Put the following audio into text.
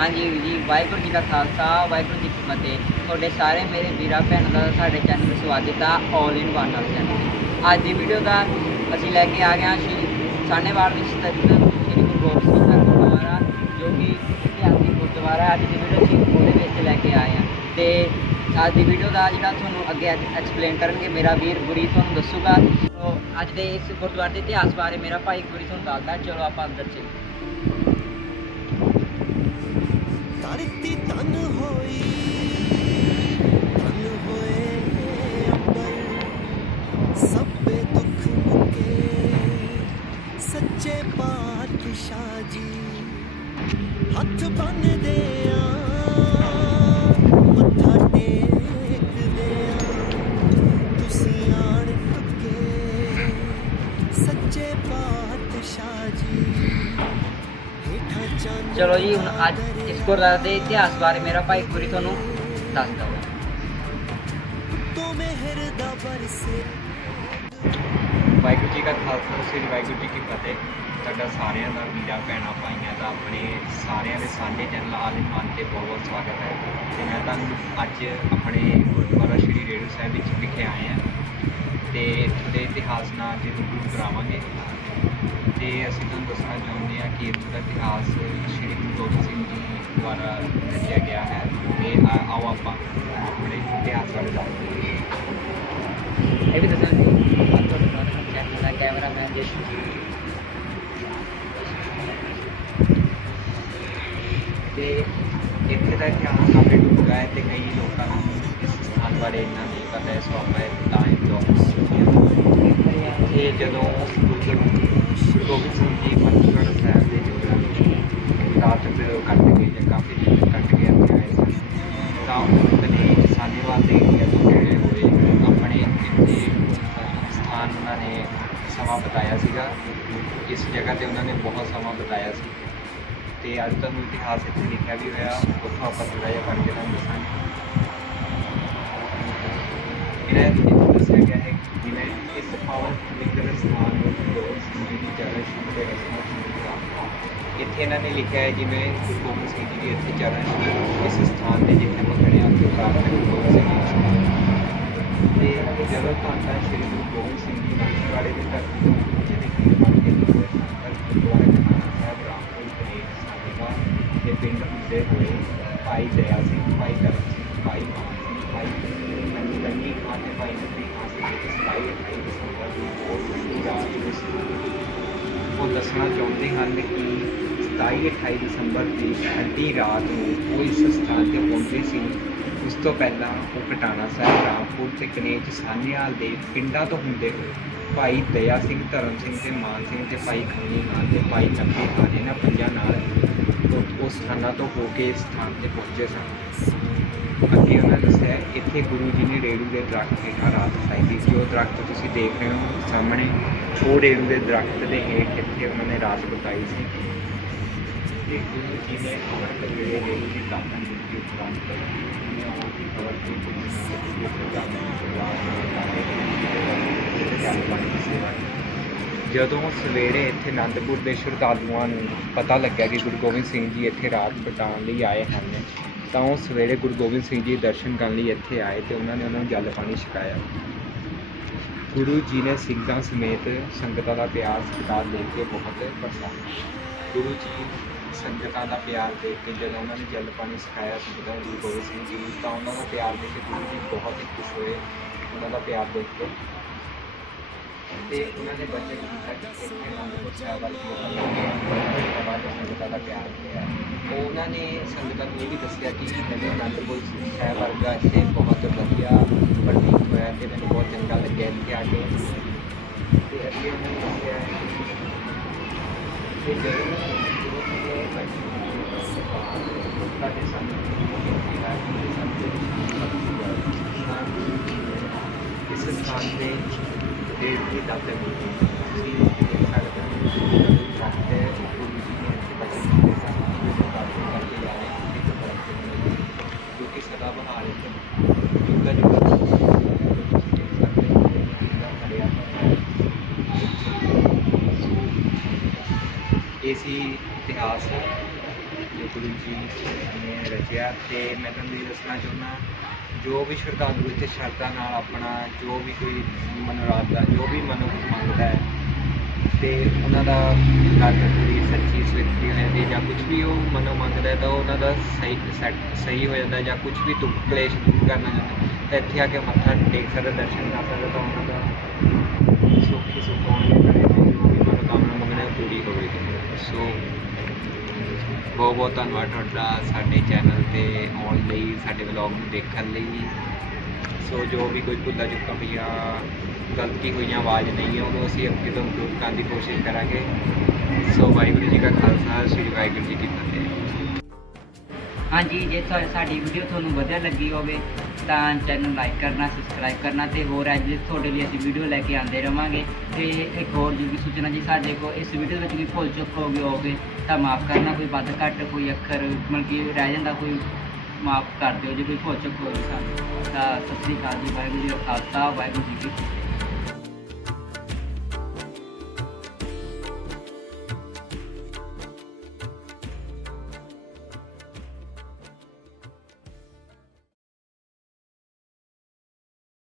ਹਾਂਜੀ ਜੀ ਵਾਹਿਗੁਰੂ ਜੀ ਕਾ ਖਾਲਸਾ, ਵਾਹਿਗੁਰੂ ਜੀ ਕੀ ਫਤਿਹ। ਤੁਹਾਡੇ ਸਾਰੇ ਮੇਰੇ ਵੀਰਾਂ ਭੈਣਾਂ ਦਾ ਸਾਡੇ ਚੈਨਲ ਤੇ ਸਵਾਗਤ ਆ ਆਲ ਇਨ ਵਨ ਵਾਲੇ ਚੈਨਲ ਅੱਜ ਦੀ ਵੀਡੀਓ ਦਾ ਅਸੀਂ ਲੈ ਕੇ ਆ ਗਏ ਹਾਂ ਸ਼੍ਰੀ ਸਾਨੇਵਾਲ ਵਿੱਚ ਸਥਿਤ ਸ਼੍ਰੀ ਗੁਰੂ ਗੋਬਿੰਦ ਸਿੰਘ ਦਾ ਗੁਰਦੁਆਰਾ, ਜੋ ਕਿ ਇਤਿਹਾਸਿਕ ਗੁਰਦੁਆਰਾ ਹੈ। ਅੱਜ ਦੀ ਵੀਡੀਓ ਅਸੀਂ ਉਹਦੇ ਵਿੱਚ ਲੈ ਕੇ ਆਏ ਹਾਂ। ਤੇ ਅੱਜ ਦੀ ਵੀਡੀਓ ਦਾ ਜਿਹੜਾ ਤੁਹਾਨੂੰ ਅੱਗੇ ਐਕਸਪਲੇਨ ਕਰਨਗੇ, ਮੇਰਾ ਵੀਰ ਗੁਰੀ ਤੁਹਾਨੂੰ ਦੱਸੂਗਾ। ਸੋ ਅੱਜ ਦੇ ਇਸ ਗੁਰਦੁਆਰੇ ਦੇ ਇਤਿਹਾਸ ਬਾਰੇ ਮੇਰਾ ਭਾਈ ਗੁਰੀ ਤੁਹਾਨੂੰ ਦੱਸਦਾ ਚਲੋ ਆਪਾਂ ਅੰਦਰ ਚੱਲੀਏ। ਧਰਤੀ ਤਨ ਹੋਈ। ਚਲੋ ਜੀ, ਹੁਣ ਅੱਜ ਇਸ ਗੁਰਦੁਆਰੇ ਦੇ ਇਤਿਹਾਸ ਬਾਰੇ ਮੇਰਾ ਭਾਈ ਗੁਰੀ ਤੁਹਾਨੂੰ ਦੱਸ ਵਾ ਵਾਹਿਗੁਰੂ ਜੀ ਕਾ ਖਾਲਸਾ, ਸ੍ਰੀ ਵਾਹਿਗੁਰੂ ਜੀ ਕੀ ਫਤਿਹ। ਤੁਹਾਡਾ ਸਾਰਿਆਂ ਦਾ ਵੀਰਾਂ, ਭੈਣਾਂ, ਭਾਈਆਂ ਦਾ ਆਪਣੇ ਸਾਰਿਆਂ ਦੇ ਸਾਂਝੇ ਚੈਨਲ ਆਲੇ ਮਾਨ ਤੇ ਬਹੁਤ ਬਹੁਤ ਸਵਾਗਤ ਹੈ। ਤੇ ਮੈਂ ਤੁਹਾਨੂੰ ਅੱਜ ਆਪਣੇ ਗੁਰਦੁਆਰਾ ਸ਼੍ਰੀ ਰੇੜੂ ਸਾਹਿਬ ਵਿੱਚ ਵਿਖੇ ਆਏ ਹਾਂ। ਤੇ ਇੱਥੋਂ ਦੇ ਇਤਿਹਾਸ ਨਾਲ ਅੱਜ ਰੂਬਰੂ ਕਰਾਵਾਂਗੇ। ਤੇ ਅਸੀਂ ਤੁਹਾਨੂੰ ਦੱਸਣਾ ਚਾਹੁੰਦੇ ਹਾਂ ਕਿ ਇੱਥੋਂ ਦਾ ਇਤਿਹਾਸ ਸ਼੍ਰੀ ਗੁਰੂ ਗੋਬਿੰਦ ਸਿੰਘ ਜੀ ਦੁਆਰਾ ਰਚਿਆ ਗਿਆ ਹੈ। ਤੇ ਆਓ ਆਪਾਂ ਆਪਣੇ ਇਤਿਹਾਸ ਬਾਰੇ ਜਾਣਦੇ ਹਾਂ ਇਹ ਵੀ ਦੱਸਣਾ ਸੀ। ਤੁਹਾਡੇ ਚੈਨਲ ਦਾ ਕੈਮਰਾਮੈਨ ਜਸ਼ਨ ਜੀ। ਤੇ ਇੱਥੇ ਦਾ ਇਤਿਹਾਸ ਕਾਫੀ ਡੂੰਘਾ ਹੈ ਤੇ ਕਈ ਲੋਕਾਂ ਨੂੰ, ਇਸ ਸਥਾਨ ਬਾਰੇ ਇੰਨਾ ਨਹੀਂ ਪਤਾ ਹੈ ਸੋ ਆਪਾਂ ਇਹ ਜਦੋਂ ਗੁਰੂ ਗੁਰੂ ਗੋਬਿੰਦ ਸਿੰਘ ਜੀ ਮਨਸੂਰ ਸਾਹਿਬ ਦੇ ਜਦੋਂ ਰਾਤ ਦੇ ਕੱਟ ਕੇ ਜਾਂ ਕਾਫੀ ਦਿਨ ਕੱਟ ਕੇ ਇੱਥੇ ਆਏ ਸਨ ਤਾਂ ਉਹਨਾਂ ਨੇ ਸਾਨੇਵਾਲ ਦੇ ਏਰੀਆ ਤੋਂ ਜਿਹੜੇ ਹੋਏ ਆਪਣੇ ਇੱਥੇ ਸਥਾਨ ਉਹਨਾਂ ਨੇ ਸਮਾਂ ਬਤਾਇਆ ਸੀਗਾ। ਇਸ ਜਗ੍ਹਾ ਤੇ ਉਹਨਾਂ ਨੇ ਬਹੁਤ ਸਮਾਂ ਬਤਾਇਆ ਸੀ। ਤੇ ਅੱਜ ਤੁਹਾਨੂੰ ਇਤਿਹਾਸ ਇੱਥੇ ਲਿਖਿਆ ਵੀ ਹੋਇਆ ਉੱਥੋਂ ਆਪਾਂ ਥੋੜ੍ਹਾ ਜਿਹਾ ਕਰਕੇ ਤੁਹਾਨੂੰ ਦੱਸਾਂਗੇ। ਇਹਨਾਂ ਇੱਥੇ ਦੱਸਿਆ ਗਿਆ ਹੈ ਕਿ ਜਿਵੇਂ ਇਸ ਪਾਵਨ ਪਵਿੱਤਰ ਸਥਾਨ ਨੂੰ ਗੁਰੂ ਸਿੰਘ ਜੀ ਦੀ ਚਰਨ ਛੂਹ ਦੇ ਰਸਮਾਂ ਸ਼ੁਰੂ ਇੱਥੇ ਇਹਨਾਂ ਨੇ ਲਿਖਿਆ ਹੈ ਜਿਵੇਂ ਗੁਰੂ ਗੋਬਿੰਦ ਸਿੰਘ ਜੀ ਦੇ ਇੱਥੇ ਚਰਨ ਛੂਹ ਇਸ ਸਥਾਨ ਤੇ ਜਿੱਥੇ ਆਪਾਂ ਖੜੇ ਹਾਂ ਤੇ ਪ੍ਰਾਪਤ ਗੁਰੂ ਗੋਬਿੰਦ ਸਿੰਘ ਜੀ ਦੀ ਤੇ ਜਦੋਂ ਧੰਨ ਸ਼੍ਰੀ ਗੁਰੂ ਗੋਬਿੰਦ ਸਿੰਘ ਜੀ ਮਨਸਵਾੜੇ ਦੇ ਧਰਤੀ ਤੋਂ ਪਹੁੰਚੇ ਦੇ ਕੀ ਬਣ ਕੇ ਨਿਕਲੇ ਪਰ ਗੁਰਦੁਆਰਾ ਨਾਨਕ ਸਾਹਿਬ ਰਾਮਪੁਰ ਕਨੇ ਸਾਡੇਵਾ ਦੇ ਪਿੰਡ ਹੁੰਦੇ ਹੋਏ ਭਾਈ ਦਇਆ ਸਿੰਘ ਭਾਈ ਧਰਮ ਸਿੰਘ ਭਾਈ ਮਾਨ ਸਿੰਘ ਭਾਈ ਉਹ ਦੱਸਣਾ ਚਾਹੁੰਦੇ ਹਨ ਕਿ 27 28 ਦਸੰਬਰ ਦੀ ਅੱਧੀ ਰਾਤ ਨੂੰ ਉਹ ਇਸ ਸਥਾਨ ਤੇ ਪਹੁੰਚੇ ਸੀ। ਉਸ ਤੋਂ ਪਹਿਲਾਂ ਉਹ ਕਟਾਣਾ ਸਾਹਿਬ, ਰਾਮਪੁਰ ਤੇ ਕਨੇਜ ਸਾਨੇਵਾਲ ਦੇ ਪਿੰਡਾਂ ਤੋਂ ਹੁੰਦੇ ਹੋਏ ਭਾਈ ਦਇਆ ਸਿੰਘ, ਧਰਮ ਸਿੰਘ ਤੇ ਮਾਨ ਸਿੰਘ ਤੇ ਭਾਈ ਖੰਨੀ ਖਾਨ ਤੇ ਭਾਈ ਨੱਬੀ ਖਾਨ ਇਹਨਾਂ ਪੰਜਾਂ ਨਾਲ ਉਹ- ਉਸ ਸਥਾਨਾਂ ਤੋਂ ਹੋ ਕੇ ਇਸ ਸਥਾਨ ਤੇ ਪਹੁੰਚੇ ਸਨ। ਅੱਗੇ ਉਹਨਾਂ ਨੇ ਦੱਸਿਆ ਇੱਥੇ ਗੁਰੂ ਜੀ ਨੇ ਰੇੜੂ ਦੇ ਦਰਖਤ ਹੇਠਾਂ ਰਾਤ ਬਿਤਾਈ ਸੀ ਜੋ ਦਰਖਤ ਤੁਸੀਂ ਦੇਖ ਰਹੇ ਹੋ ਸਾਹਮਣੇ, ਉਹ ਰੇੜੂ ਦੇ ਦਰਖਤ ਦੇ ਹੇਠ ਇੱਥੇ ਉਹਨਾਂ ਨੇ ਰਾਤ ਬਿਤਾਈ ਸੀ। ਤੇ ਗੁਰੂ ਜੀ ਨੇ ਅਮਰ ਜਿਹੜੇ ਰੇੜੂ ਦੀ ਦਾਤਨ ਦਿੱਤੀ ਉਪਰਾਂਤ ਨੇ ਉਹ ਦੀ ਖਬਰ ਦੀ ਪੁਲਿਸ ਨੂੰ ਦਿੱਤੀ ਤੇ ਜਾਣ ਜਦੋਂ ਸਵੇਰੇ ਇੱਥੇ ਆਨੰਦਪੁਰ ਦੇ ਸ਼ਰਧਾਲੂਆਂ ਨੂੰ ਪਤਾ ਲੱਗਿਆ ਕਿ ਗੁਰੂ ਗੋਬਿੰਦ ਸਿੰਘ ਜੀ ਇੱਥੇ ਰਾਤ ਬਿਤਾਉਣ ਲਈ ਆਏ ਹਨ, ਤਾਂ ਉਹ ਸਵੇਰੇ ਗੁਰੂ ਗੋਬਿੰਦ ਸਿੰਘ ਜੀ ਦਰਸ਼ਨ ਕਰਨ ਲਈ ਇੱਥੇ ਆਏ ਤੇ ਉਹਨਾਂ ਨੇ ਉਹਨਾਂ ਨੂੰ ਜਲ ਪਾਣੀ ਛਕਾਇਆ। ਗੁਰੂ ਜੀ ਨੇ ਸਿੰਘਾਂ ਸਮੇਤ ਸੰਗਤਾਂ ਦਾ ਪਿਆਰ ਸਤਿਕਾਰ ਦੇਖ ਕੇ ਬਹੁਤ ਪ੍ਰਸੰਨ ਗੁਰੂ ਜੀ ਸੰਗਤਾਂ ਦਾ ਪਿਆਰ ਦੇਖ ਕੇ ਜਦੋਂ ਉਹਨਾਂ ਨੇ ਜਲ ਪਾਣੀ ਸਿਖਾਇਆ ਸੰਗਤਾਂ ਨੂੰ ਗੁਰੂ ਗੋਬਿੰਦ ਸਿੰਘ ਜੀ ਨੂੰ, ਤਾਂ ਉਹਨਾਂ ਦਾ ਪਿਆਰ ਦੇਖ ਕੇ ਗੁਰੂ ਜੀ ਬਹੁਤ ਹੀ ਖੁਸ਼ ਹੋਏ। ਉਹਨਾਂ ਦਾ ਪਿਆਰ ਦੇਖ ਕੇ ਤੇ ਉਹਨਾਂ ਨੇ ਬਚਨ ਕੀਤਾ ਕਿ ਇੱਥੇ ਅਨੰਦਪੁਰ ਸਾਹਿਬ ਵਾਲੀ ਉਹਨਾਂ ਨੇ ਸੰਗਤਾਂ ਦਾ ਪਿਆਰ ਮਿਲਿਆ ਉਹਨਾਂ ਨੇ ਸੰਗਤਾਂ ਨੂੰ ਇਹ ਵੀ ਦੱਸਿਆ ਕਿ ਮੈਨੂੰ ਅਨੰਦਪੁਰ ਸਾਹਿਬ ਵਰਗਾ ਇੱਥੇ ਬਹੁਤ ਵਧੀਆ ਪ੍ਰਤੀਤ ਹੋਇਆ ਤੇ ਮੈਨੂੰ ਬਹੁਤ ਚੰਗਾ ਲੱਗਿਆ ਇੱਥੇ ਆ ਕੇ। ਤੇ ਅੱਗੇ ਉਹਨਾਂ ਨੇ ਦੱਸਿਆ ਕਿ ਜਦੋਂ ਗੁਰੂ ਸਾਡੇ ਸਾਹਮਣੇ ਸਦਾ ਬਹਾਲ ਹੈ ਜੁਗਾ ਜੁਗਾ ਇਹ ਸੀ ਇਤਿਹਾਸ ਜੋ ਵਾਹਿਗੁਰੂ ਜੀ ਨੇ ਰਚਿਆ ਤੇ ਮੈਂ ਤੁਹਾਨੂੰ ਇਹ ਦੱਸਣਾ ਚਾਹੁੰਦਾ ਜੋ ਵੀ ਸ਼ਰਧਾਲੂ ਇੱਥੇ ਸ਼ਰਧਾ ਨਾਲ ਆਪਣਾ ਜੋ ਵੀ ਕੋਈ ਮਨੋਰਾਥ ਦਾ ਜੋ ਵੀ ਮਨੋ ਮੰਗਦਾ ਹੈ, ਤੇ ਉਹਨਾਂ ਦਾ ਗੱਲ ਪੂਰੀ ਸੱਚੀ ਸਵਿੱਤੀ ਹੋ ਜਾਂਦੀ ਹੈ ਜਾਂ ਕੁਝ ਵੀ ਉਹ ਮਨੋ ਮੰਗਦਾ ਤਾਂ ਉਹਨਾਂ ਦਾ ਸਹੀ ਸੈਟ ਸਹੀ ਹੋ ਜਾਂਦਾ ਜਾਂ ਕੁਝ ਵੀ ਦੁੱਖ ਕਲੇਸ਼ ਦੂਰ ਕਰਨਾ ਚਾਹੁੰਦਾ ਤਾਂ ਇੱਥੇ ਆ ਕੇ ਮੱਥਾ ਟੇਕ ਸਕਦਾ ਦਰਸ਼ਨ ਕਰ ਸਕਦਾ ਤਾਂ ਉਹਨਾਂ ਦਾ ਸੁੱਖ ਹੀ ਸੁੱਖ ਹੋਣਗੇ ਕਰੇ ਤੇ ਜੋ ਵੀ ਮਨੋਕਾਮਨਾ ਮੰਗਣਾ ਹੈ ਪੂਰੀ ਹੋਵੇਗੀ ਸੋ ਬਹੁਤ ਬਹੁਤ ਧੰਨਵਾਦ ਤੁਹਾਡਾ ਸਾਡੇ ਚੈਨਲ ਤੇ ਆਉਣ ਲਈ, ਸਾਡੇ ਵਲੌਗ ਨੂੰ ਦੇਖਣ ਲਈ। ਸੋ ਜੋ ਵੀ ਕੋਈ ਭੁੱਲਾਂ ਚੁੱਕਾ ਪਈਆਂ, ਗਲਤੀ ਹੋਈਆਂ, ਆਵਾਜ਼ ਨਹੀਂ ਹੈ ਉਹਨੂੰ ਅਸੀਂ ਅੱਗੇ ਤੋਂ ਇੰਪਰੂਵ ਕਰਨ ਦੀ ਕੋਸ਼ਿਸ਼ ਕਰਾਂਗੇ। ਸੋ ਵਾਹਿਗੁਰੂ ਜੀ ਕਾ ਖਾਲਸਾ, ਸ੍ਰੀ ਵਾਹਿਗੁਰੂ ਜੀ ਕੀ ਫਤਿਹ। ਹਾਂਜੀ, ਜੇ ਤੁਹਾ- ਸਾਡੀ ਵੀਡੀਓ ਤੁਹਾਨੂੰ ਵਧੀਆ ਲੱਗੀ ਹੋਵੇ ਤਾਂ ਚੈਨਲ ਲਾਈਕ ਕਰਨਾ ਸਬਸਕ੍ਰਾਈਬ ਕਰਨਾ ਤੇ ਹੋਰ ਅੱਜ ਤੁਹਾਡੇ ਲਈ ਅਸੀਂ ਵੀਡੀਓ ਲੈ ਕੇ ਆਉਂਦੇ ਰਵਾਂਗੇ। ਤੇ ਇੱਕ ਹੋਰ ਜੀ ਸੂਚਨਾ ਜੀ ਸਾਡੇ ਕੋਲ, ਇਸ ਵੀਡੀਓ ਵਿੱਚ ਕੋਈ ਭੁੱਲ ਚੁੱਕ ਹੋ ਗਈ ਹੋਵੇ ਤਾਂ ਮਾਫ ਕਰਨਾ, ਕੋਈ ਵੱਧ ਘੱਟ, ਕੋਈ ਅੱਖਰ, ਮਤਲਬ ਕਿ ਰਹਿ ਜਾਂਦਾ, ਕੋਈ ਮਾਫ ਕਰ ਦਿਓ ਜੇ ਕੋਈ ਭੁੱਲ ਚੁੱਕ ਹੋਵੇ ਸਾਨੂੰ ਤਾਂ ਸਤਿ ਸ੍ਰੀ ਅਕਾਲ ਜੀ, ਵਾਹਿਗੁਰੂ ਜੀ ਦਾ ਖਾਲਸਾ, ਵਾਹਿਗੁਰੂ ਜੀ ਕੀ